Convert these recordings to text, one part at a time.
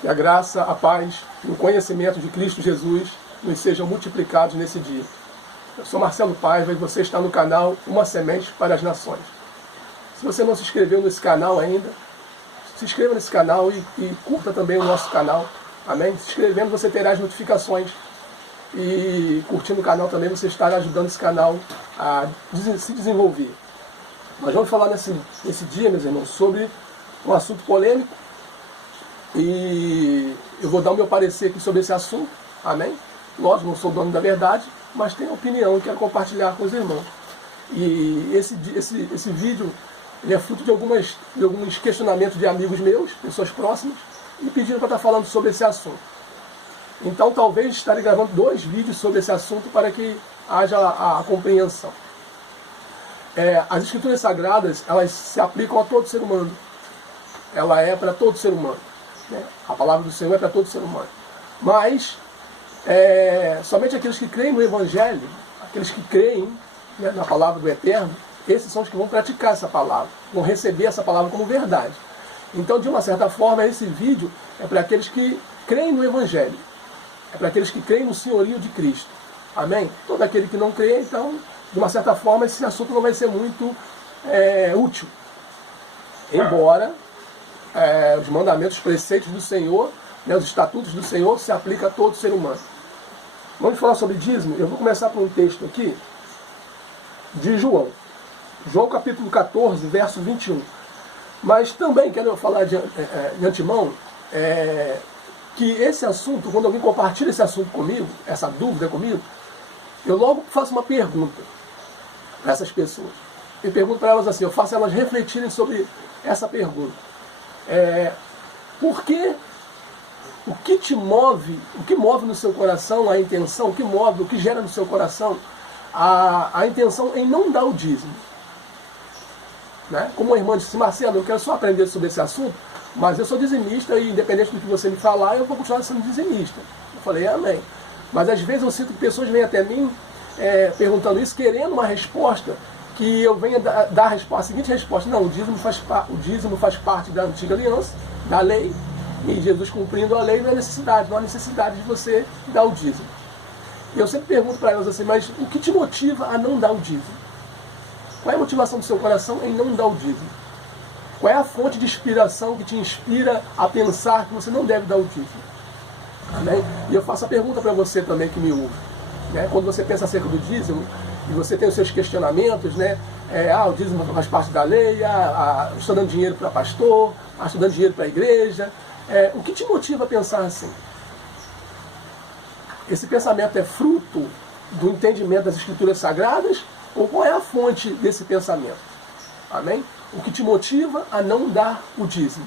Que a graça, a paz e o conhecimento de Cristo Jesus nos sejam multiplicados nesse dia. Eu sou Marcelo Paiva e você está no canal Uma Semente para as Nações. Se você não se inscreveu nesse canal ainda, se inscreva nesse canal e curta também o nosso canal. Amém? Se inscrevendo você terá as notificações. E curtindo o canal também você estará ajudando esse canal a se desenvolver. Nós vamos falar nesse dia, meus irmãos, sobre um assunto polêmico. E eu vou dar o meu parecer aqui sobre esse assunto. Amém? Lógico, não sou dono da verdade, mas tenho opinião e quero compartilhar com os irmãos. E esse vídeo ele é fruto de alguns questionamentos de amigos meus, pessoas próximas, e pediram para estar falando sobre esse assunto. Então talvez estarei gravando 2 vídeos sobre esse assunto para que haja a compreensão. As Escrituras Sagradas, elas se aplicam a todo ser humano. Ela é para todo ser humano. Né? A palavra do Senhor é para todo ser humano. Mas somente aqueles que creem no Evangelho, aqueles que creem, né, na palavra do Eterno, esses são os que vão praticar essa palavra, vão receber essa palavra como verdade. Então, de uma certa forma, esse vídeo é para aqueles que creem no Evangelho, é para aqueles que creem no senhorio de Cristo. Amém? Todo aquele que não crê, então, de uma certa forma, esse assunto não vai ser muito útil. Embora os mandamentos, os preceitos do Senhor, né, os estatutos do Senhor se aplicam a todo ser humano. Vamos falar sobre dízimo? Eu vou começar por um texto aqui de João. João capítulo 14, verso 21. Mas também quero falar de antemão que esse assunto, quando alguém compartilha esse assunto comigo, essa dúvida comigo, eu logo faço uma pergunta para essas pessoas. Eu pergunto para elas assim, eu faço elas refletirem sobre essa pergunta. Por que, o que move no seu coração a intenção, o que gera no seu coração a intenção em não dar o dízimo? Né? Como a irmã disse, Marcelo, eu quero só aprender sobre esse assunto, mas eu sou dizimista e independente do que você me falar, eu vou continuar sendo dizimista. Eu falei, amém. Mas às vezes eu sinto que pessoas vêm até mim perguntando isso, querendo uma resposta, que eu venha dar a seguinte resposta: não, o dízimo faz parte da antiga aliança, da lei, e Jesus cumprindo a lei não há necessidade de você dar o dízimo. E eu sempre pergunto para elas assim, mas o que te motiva a não dar o dízimo? Qual é a motivação do seu coração em não dar o dízimo? Qual é a fonte de inspiração que te inspira a pensar que você não deve dar o dízimo? Amém? E eu faço a pergunta para você também que me ouve. Né? Quando você pensa acerca do dízimo, e você tem os seus questionamentos, né? O dízimo faz parte da lei, estou dando dinheiro para pastor, estou dando dinheiro para a igreja. O que te motiva a pensar assim? Esse pensamento é fruto do entendimento das Escrituras Sagradas? Ou qual é a fonte desse pensamento? Amém? O que te motiva a não dar o dízimo?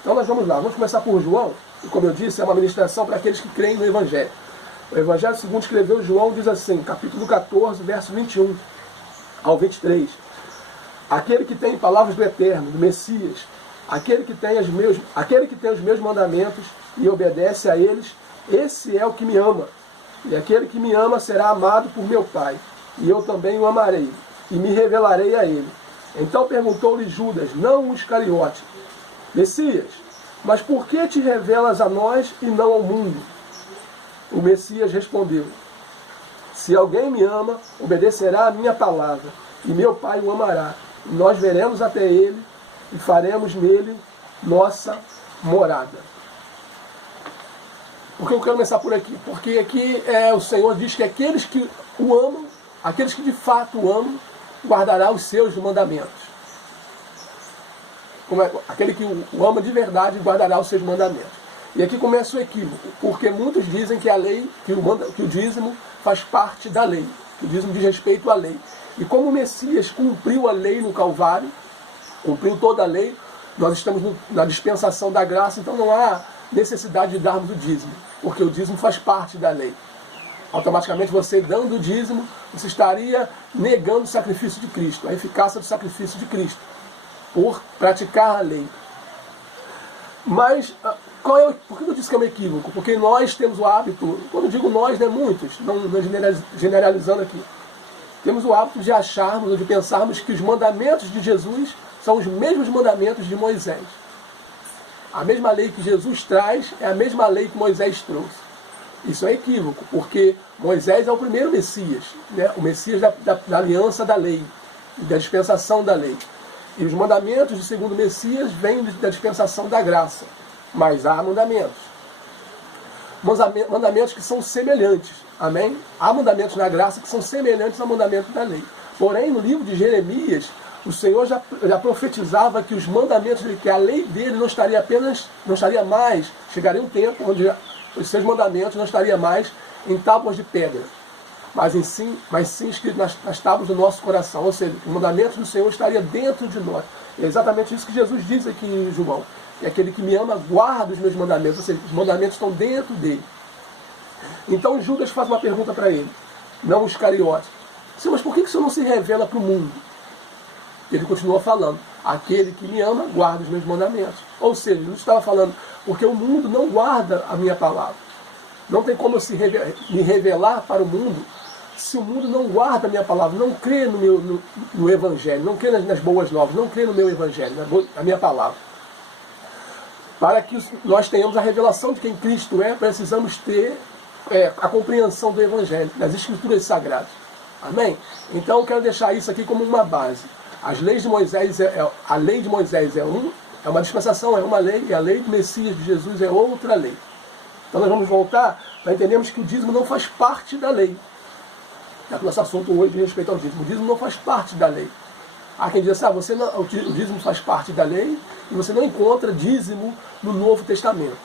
Então nós vamos lá, vamos começar por João, e como eu disse, é uma ministração para aqueles que creem no Evangelho. O Evangelho segundo escreveu João diz assim, capítulo 14, verso 21 ao 23. Aquele que tem palavras do Eterno, do Messias, aquele que tem os meus mandamentos e obedece a eles, esse é o que me ama. E aquele que me ama será amado por meu Pai. E eu também o amarei, e me revelarei a ele. Então perguntou-lhe Judas, não o Iscariote, Messias, mas por que te revelas a nós e não ao mundo? O Messias respondeu, se alguém me ama, obedecerá a minha palavra, e meu Pai o amará. E nós veremos até ele, e faremos nele nossa morada. Por que eu quero começar por aqui? Porque aqui o Senhor diz que aqueles que o amam, aqueles que de fato o amam, guardará os seus mandamentos. Aquele que o ama de verdade guardará os seus mandamentos. E aqui começa o equívoco, porque muitos dizem que a lei, que o dízimo faz parte da lei, que o dízimo diz respeito à lei. E como o Messias cumpriu a lei no Calvário, cumpriu toda a lei, nós estamos na dispensação da graça, então não há necessidade de darmos o dízimo, porque o dízimo faz parte da lei. Automaticamente você dando o dízimo, você estaria negando o sacrifício de Cristo, a eficácia do sacrifício de Cristo, por praticar a lei. Mas, por que eu disse que é um equívoco? Porque nós temos o hábito, quando eu digo nós, né, muitos, não generalizando aqui, temos o hábito de acharmos ou de pensarmos que os mandamentos de Jesus são os mesmos mandamentos de Moisés. a mesma lei que Jesus traz é a mesma lei que Moisés trouxe. Isso é equívoco, porque Moisés é o primeiro Messias, né? O Messias da aliança da lei, da dispensação da lei. E os mandamentos do segundo Messias vêm da dispensação da graça. Mas há mandamentos. Mandamentos que são semelhantes. Amém? Há mandamentos na graça que são semelhantes ao mandamento da lei. Porém, no livro de Jeremias, o Senhor já profetizava que os mandamentos, que a lei dele não estaria mais, chegaria um tempo onde os seus mandamentos não estariam mais em tábuas de pedra, mas sim escrito nas tábuas do nosso coração. Ou seja, os mandamentos do Senhor estariam dentro de nós. É exatamente isso que Jesus diz aqui em João. É aquele que me ama, guarda os meus mandamentos. Ou seja, os mandamentos estão dentro dele. Então Judas faz uma pergunta para ele, não o Iscariote. Senhor, mas por que o Senhor não se revela para o mundo? Ele continua falando, aquele que me ama, guarda os meus mandamentos. Ou seja, Jesus estava falando, porque o mundo não guarda a minha palavra. Não tem como eu me revelar para o mundo se o mundo não guarda a minha palavra, não crê no Evangelho, não crê nas boas novas, não crê no meu Evangelho, na minha palavra. Para que nós tenhamos a revelação de quem Cristo é, precisamos ter a compreensão do Evangelho, das Escrituras Sagradas. Amém? Então eu quero deixar isso aqui como uma base. As leis de Moisés, a lei de Moisés é uma dispensação, é uma lei, e a lei do Messias de Jesus é outra lei. Então nós vamos voltar para entendermos que o dízimo não faz parte da lei. É o nosso assunto hoje de respeito ao dízimo. O dízimo não faz parte da lei. Há quem diz assim, o dízimo faz parte da lei e você não encontra dízimo no Novo Testamento.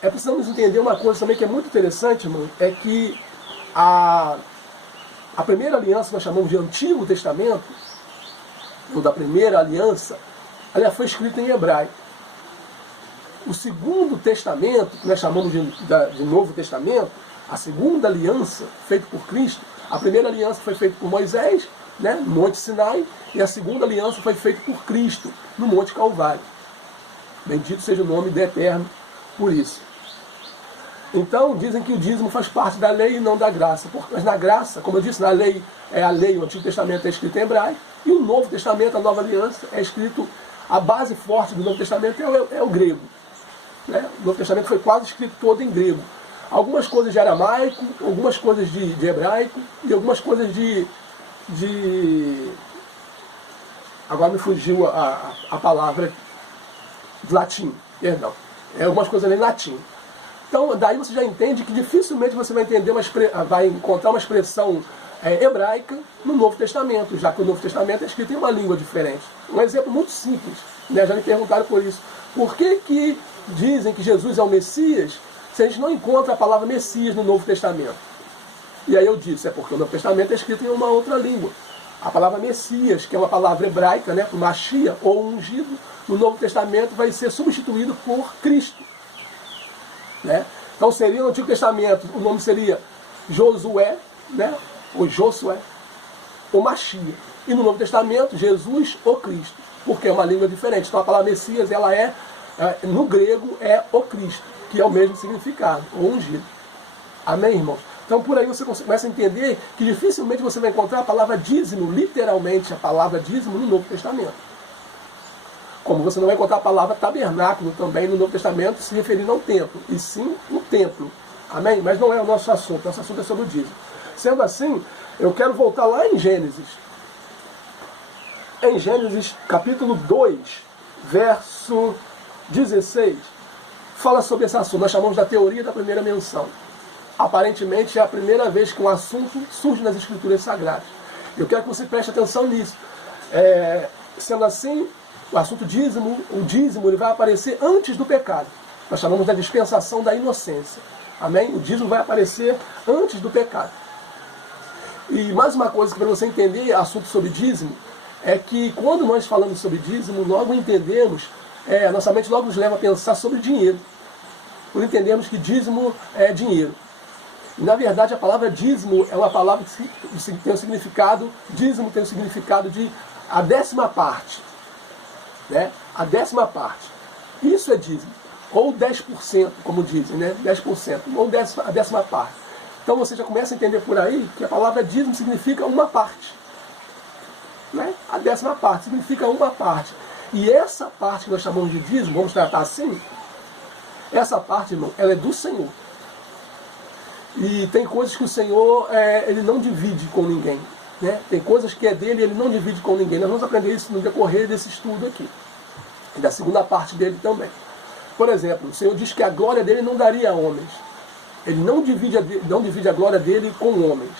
Precisamos entender uma coisa também que é muito interessante, irmão, é que a primeira aliança que nós chamamos de Antigo Testamento, ou da primeira aliança, ela foi escrita em hebraico. O Segundo Testamento, que nós chamamos de Novo Testamento, a segunda aliança feita por Cristo, a primeira aliança foi feita por Moisés, né, no Monte Sinai, e a segunda aliança foi feita por Cristo, no Monte Calvário. Bendito seja o nome do Eterno por isso. Então, dizem que o dízimo faz parte da lei e não da graça. Mas na graça, como eu disse, na lei a lei, o Antigo Testamento é escrito em hebraico, e o Novo Testamento, a Nova Aliança, é escrito, a base forte do Novo Testamento é o grego. Né? O Novo Testamento foi quase escrito todo em grego. Algumas coisas de aramaico, algumas coisas de hebraico, e algumas coisas de agora me fugiu a palavra de latim, perdão. Algumas coisas em latim. Então, daí você já entende que dificilmente você vai encontrar uma expressão hebraica no Novo Testamento, já que o Novo Testamento é escrito em uma língua diferente. Um exemplo muito simples, né? Já me perguntaram por isso. Por que dizem que Jesus é o Messias se a gente não encontra a palavra Messias no Novo Testamento? E aí eu disse, porque o Novo Testamento é escrito em uma outra língua. A palavra Messias, que é uma palavra hebraica, né, para Mashiach, ou ungido, no Novo Testamento vai ser substituído por Cristo. Né? Então seria no Antigo Testamento, o nome seria Josué, né? Ou Josué, ou Mashiach. E no Novo Testamento, Jesus ou Cristo, porque é uma língua diferente. Então a palavra Messias, ela no grego, é o Cristo, que é o mesmo significado, ou ungido. Amém, irmãos? Então por aí você começa a entender que dificilmente você vai encontrar a palavra dízimo, literalmente a palavra dízimo, no Novo Testamento. Como você não vai encontrar a palavra tabernáculo também no Novo Testamento se referindo ao templo, e sim o templo. Amém? Mas não é o nosso assunto, nosso assunto é sobre o dízimo. Sendo assim, eu quero voltar lá em Gênesis. Em Gênesis capítulo 2, verso 16, fala sobre esse assunto. Nós chamamos da teoria da primeira menção. Aparentemente é a primeira vez que um assunto surge nas Escrituras Sagradas. Eu quero que você preste atenção nisso. Sendo assim, o assunto dízimo, o dízimo ele vai aparecer antes do pecado. Nós chamamos da dispensação da inocência. Amém? O dízimo vai aparecer antes do pecado. E mais uma coisa que para você entender assunto sobre dízimo, é que quando nós falamos sobre dízimo, logo entendemos, nossa mente logo nos leva a pensar sobre dinheiro. Por entendermos que dízimo é dinheiro. E na verdade a palavra dízimo é uma palavra que tem o significado, dízimo tem o significado de a 10ª parte. Né? A 10ª parte. Isso é dízimo. Ou 10%, como dizem, né? 10%, ou a 10ª parte. Então você já começa a entender por aí que a palavra dízimo significa uma parte. Né? A 10ª parte significa uma parte. E essa parte que nós chamamos de dízimo, vamos tratar assim, essa parte, irmão, ela é do Senhor. E tem coisas que o Senhor, ele não divide com ninguém. Né? Tem coisas que é dele e ele não divide com ninguém. Nós vamos aprender isso no decorrer desse estudo aqui. E da segunda parte dele também. Por exemplo, o Senhor diz que a glória dele não daria a homens. Ele não divide a glória dele com homens.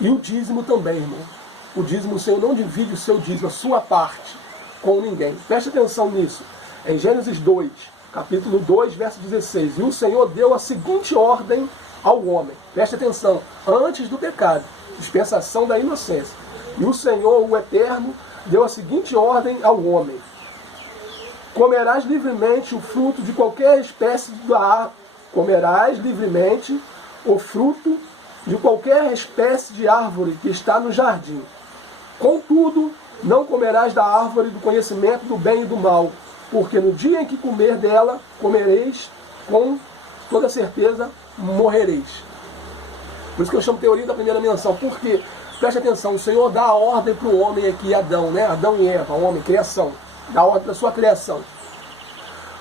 E o dízimo também, irmão. O dízimo, o Senhor não divide o seu dízimo, a sua parte, com ninguém. Preste atenção nisso. Em Gênesis 2, capítulo 2, verso 16. E o Senhor deu a seguinte ordem ao homem. Preste atenção. Antes do pecado. Dispensação da inocência. E o Senhor, o Eterno, deu a seguinte ordem ao homem. Comerás livremente o fruto de qualquer espécie da árvore. Comerás livremente o fruto de qualquer espécie de árvore que está no jardim. Contudo, não comerás da árvore do conhecimento do bem e do mal, porque no dia em que comer dela, comereis, com toda certeza, morrereis. Por isso que eu chamo teoria da primeira menção. Porque, preste atenção, o Senhor dá a ordem para o homem aqui, Adão, né? Adão e Eva, homem, criação. Dá a ordem da sua criação.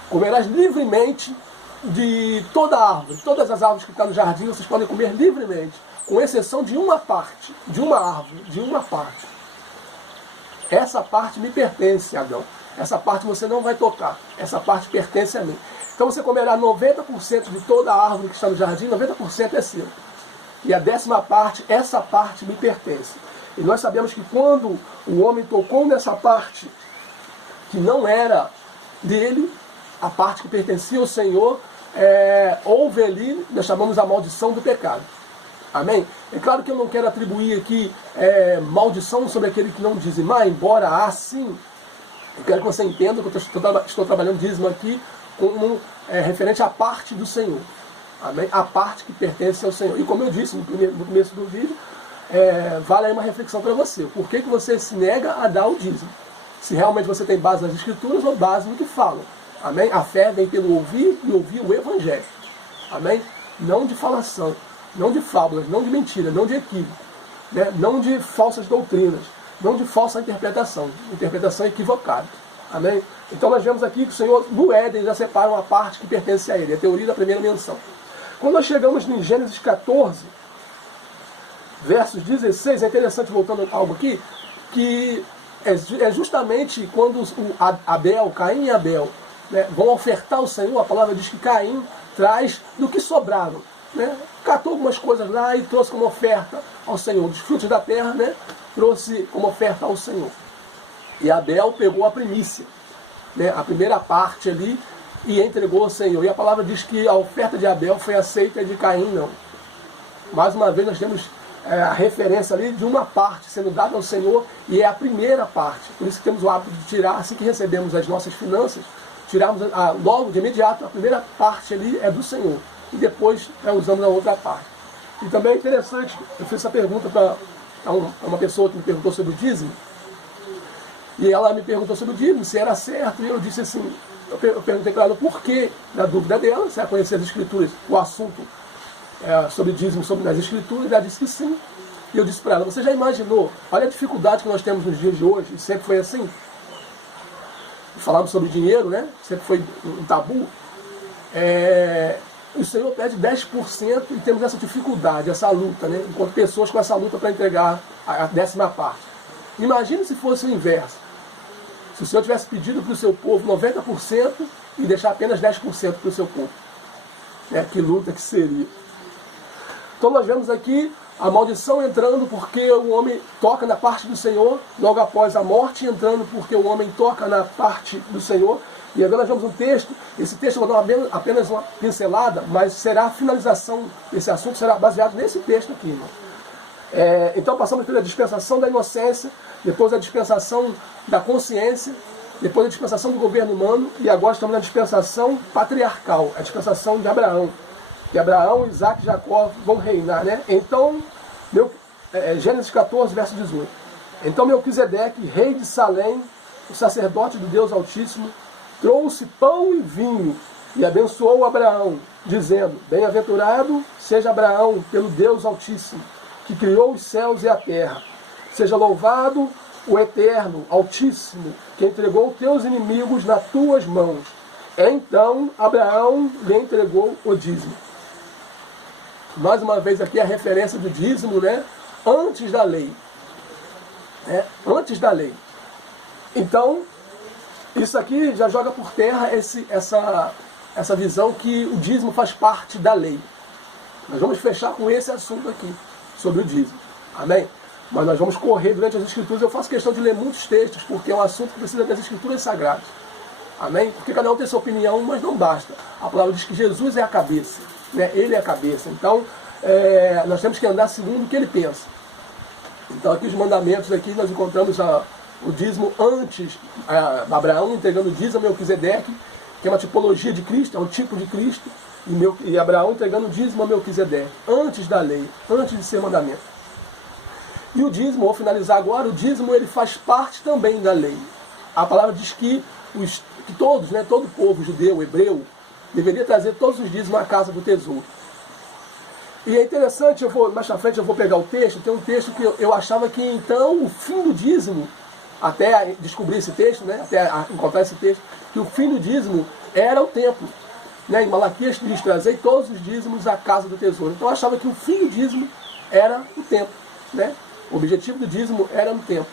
Comerás livremente de toda árvore. Todas as árvores que estão no jardim, vocês podem comer livremente, com exceção de uma parte, de uma árvore, de uma parte. Essa parte me pertence, Adão. Essa parte você não vai tocar. Essa parte pertence a mim. Então você comerá 90% de toda a árvore que está no jardim, 90% é seu. E a 10ª parte, essa parte me pertence. E nós sabemos que quando o homem tocou nessa parte, que não era dele, a parte que pertencia ao Senhor, houve ali, nós chamamos a maldição do pecado. Amém? É claro que eu não quero atribuir aqui maldição sobre aquele que não dizimar, embora há sim. Eu quero que você entenda que eu estou trabalhando dízimo aqui como referente à parte do Senhor. Amém? A parte que pertence ao Senhor. E como eu disse no começo do vídeo, vale aí uma reflexão para você. Por que você se nega a dar o dízimo? Se realmente você tem base nas Escrituras ou base no que falam. Amém? A fé vem pelo ouvir e ouvir o Evangelho. Amém? Não de falação, não de fábulas, não de mentira, não de equívoco, né? Não de falsas doutrinas, não de falsa interpretação equivocada. Amém? Então nós vemos aqui que o Senhor, no Éden, já separa uma parte que pertence a Ele, a teoria da primeira menção. Quando nós chegamos em Gênesis 14, versos 16, é interessante, voltando a algo aqui, que é justamente quando Caim e Abel, né, vão ofertar ao Senhor. A palavra diz que Caim traz do que sobrava, né? Catou algumas coisas lá e trouxe como oferta ao Senhor. Dos frutos da terra, né, trouxe como oferta ao Senhor. E Abel pegou a primícia, né, a primeira parte ali, e entregou ao Senhor. E a palavra diz que a oferta de Abel foi aceita e de Caim não. Mais uma vez nós temos a referência ali de uma parte sendo dada ao Senhor, e é a primeira parte. Por isso que temos o hábito de tirar, assim que recebemos as nossas finanças, tirarmos logo, de imediato, a primeira parte ali é do Senhor. E depois usamos a outra parte. E também é interessante, eu fiz essa pergunta para uma pessoa que me perguntou sobre o dízimo, e ela me perguntou sobre o dízimo, se era certo, e eu disse assim, eu perguntei para ela o porquê da dúvida dela, se ela conhecia as Escrituras, o assunto sobre dízimo, nas Escrituras, e ela disse que sim. E eu disse para ela, você já imaginou, olha a dificuldade que nós temos nos dias de hoje, e sempre foi assim, falamos sobre dinheiro, né? Sempre foi um tabu. O Senhor pede 10% e temos essa dificuldade, essa luta, né? Enquanto pessoas com essa luta para entregar a 10ª parte. Imagine se fosse o inverso. Se o Senhor tivesse pedido para o seu povo 90% e deixar apenas 10% para o seu povo. Que luta que seria. Então nós vemos aqui a maldição entrando porque o homem toca na parte do Senhor, logo após a morte entrando porque o homem toca na parte do Senhor. E agora nós vemos um texto, esse texto eu vou dar apenas uma pincelada, mas será a finalização desse assunto, será baseado nesse texto aqui, irmão. Então passamos pela dispensação da inocência, depois a dispensação da consciência, depois a dispensação do governo humano, e agora estamos na dispensação patriarcal, a dispensação de Abraão. Que Abraão, Isaac e Jacó vão reinar, né? Então, Gênesis 14, verso 18. Então Melquisedeque, rei de Salém, o sacerdote do Deus Altíssimo, trouxe pão e vinho e abençoou Abraão, dizendo, bem-aventurado seja Abraão pelo Deus Altíssimo, que criou os céus e a terra. Seja louvado o Eterno, Altíssimo, que entregou teus inimigos nas tuas mãos. Então Abraão lhe entregou o dízimo. Mais uma vez aqui a referência do dízimo, né? Antes da lei. Antes da lei. Então, isso aqui já joga por terra essa visão que o dízimo faz parte da lei. Nós vamos fechar com esse assunto aqui, sobre o dízimo. Amém? Mas nós vamos correr durante as Escrituras. Eu faço questão de ler muitos textos, porque é um assunto que precisa das Escrituras Sagradas. Amém? Porque cada um tem sua opinião, mas não basta. A palavra diz que Jesus é a cabeça. Né? Ele é a cabeça. Então, nós temos que andar segundo o que ele pensa. Então, aqui os mandamentos, aqui nós encontramos o dízimo antes, Abraão entregando o dízimo a Melquisedeque, que é uma tipologia de Cristo, é um tipo de Cristo, e Abraão entregando o dízimo a Melquisedeque, antes da lei, antes de ser mandamento. E o dízimo, vou finalizar agora, o dízimo ele faz parte também da lei. A palavra diz que todos, né, todo o povo judeu, hebreu, deveria trazer todos os dízimos à casa do tesouro. E é interessante, mais pra frente eu vou pegar o texto, tem um texto que eu achava que então o fim do dízimo, até descobrir esse texto, né, até encontrar esse texto, que o fim do dízimo era o templo. Né, em Malaquias diz, trazei todos os dízimos à casa do tesouro. Então eu achava que o fim do dízimo era o templo. Né? O objetivo do dízimo era no templo.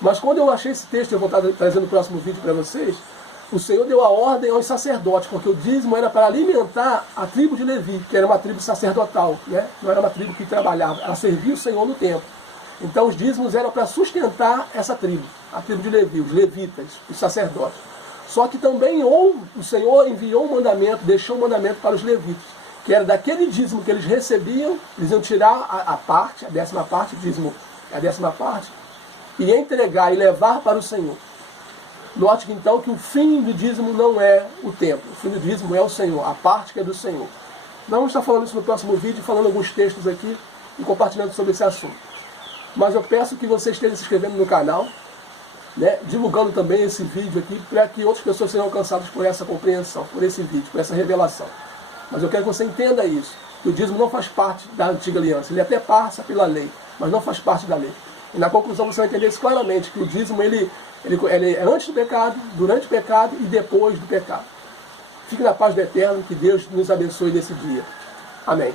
Mas quando eu achei esse texto, eu vou estar trazendo no próximo vídeo para vocês, o Senhor deu a ordem aos sacerdotes, porque o dízimo era para alimentar a tribo de Levi, que era uma tribo sacerdotal, né? Não era uma tribo que trabalhava, ela servia o Senhor no templo. Então os dízimos eram para sustentar essa tribo, a tribo de Levi, os levitas, os sacerdotes. Só que também o Senhor enviou um mandamento, deixou um mandamento para os levitas, que era daquele dízimo que eles recebiam, eles iam tirar a parte, a 10ª parte, o dízimo é a 10ª parte, e entregar e levar para o Senhor. Note então que o fim do dízimo não é o templo, o fim do dízimo é o Senhor, a parte que é do Senhor. Nós vamos estar falando isso no próximo vídeo, falando alguns textos aqui e compartilhando sobre esse assunto. Mas eu peço que você esteja se inscrevendo no canal, né, divulgando também esse vídeo aqui, para que outras pessoas sejam alcançadas por essa compreensão, por esse vídeo, por essa revelação. Mas eu quero que você entenda isso, que o dízimo não faz parte da antiga aliança, ele até passa pela lei, mas não faz parte da lei. E na conclusão você vai entender isso claramente, que o dízimo ele é antes do pecado, durante o pecado e depois do pecado. Fique na paz do Eterno, que Deus nos abençoe nesse dia. Amém.